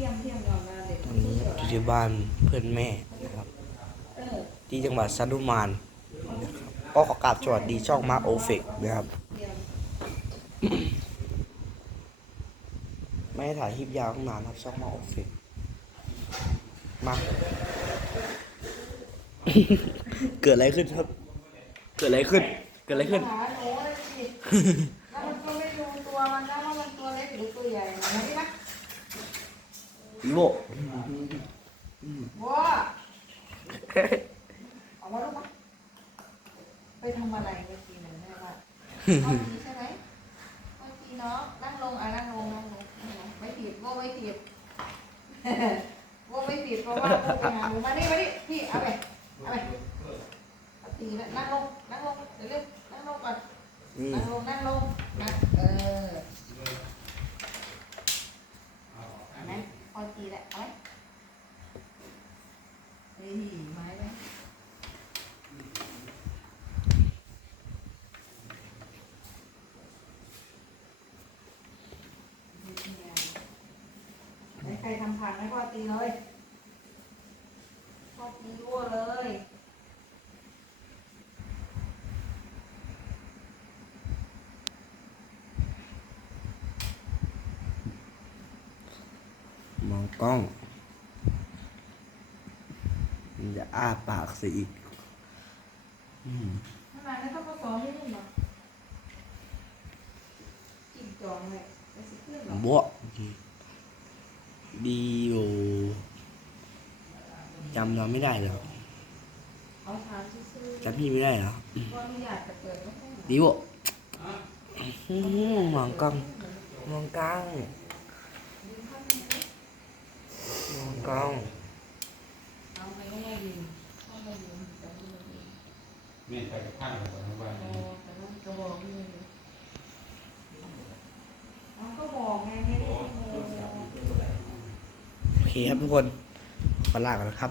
ทียมเทียมยอมมาเด็กวันนี้อยู่ที่บ้านเพื่อนแม่นะครับ ที่จังหวัดสันุมานนะครับก็ขอกราบสวัสดีช่องมาโอเฟกนะครับ ไม่ได้ถ่ายคลิปยาวตั้งนานครับช่องมาโอเฟกมา เกิดอะไรขึ้นครับ เกิดอะไรขึ้น เกิดอะไรขึ้น อีโบว้าเอามาลูกมาไปทำอะไรเมื่อกี้นั่นแม่ว่าเอาดีใช่ไหมเมื่อกี้เนาะนั่งลงอะนั่งลงนั่งลงนั่งลงไม่ผิดโว้ไม่ผิดโว้ไม่ผิดเพราะว่าโว้ไปหาหนูมานี่มานี่พี่เอาไปเอาไปเอาตีแล้วนั่งลงนั่งลงเร็วๆนั่งลงก่อนนี่นั่งลงนั่งลงนะเออเห็นไหมพอตีแล้วเอาไหมเฮ้ยไม้ไหมไหนใครทำพังให้พ่อตีเลยพ่อตีรั่วเลย กล้อง มันจะอ้าปากสิอีกอืมขนาดนั้นเขาก็สอนไม่รู้หรอกจิ้มจองเลยไปสิเพื่อนหรอบัวดีอยู่จำเราไม่ได้แล้วเขาถามซื่อจำพี่ไม่ได้เหรอๆว่าไม่อยากจะเปิดก็ให้ดีบัวอื้อหือมองกล้องมองกล้องมอง กล้อง เอาไปก็ไม่ดีเข้ามาดีแต่ไม่ดีแม่ไปกับข้างของทั้งบ้านโอ้แต่ว่ากระบอกไม่ดีเอาก็บอกไงไม่ได้โอเคครับทุกคนขอลากันนะครับ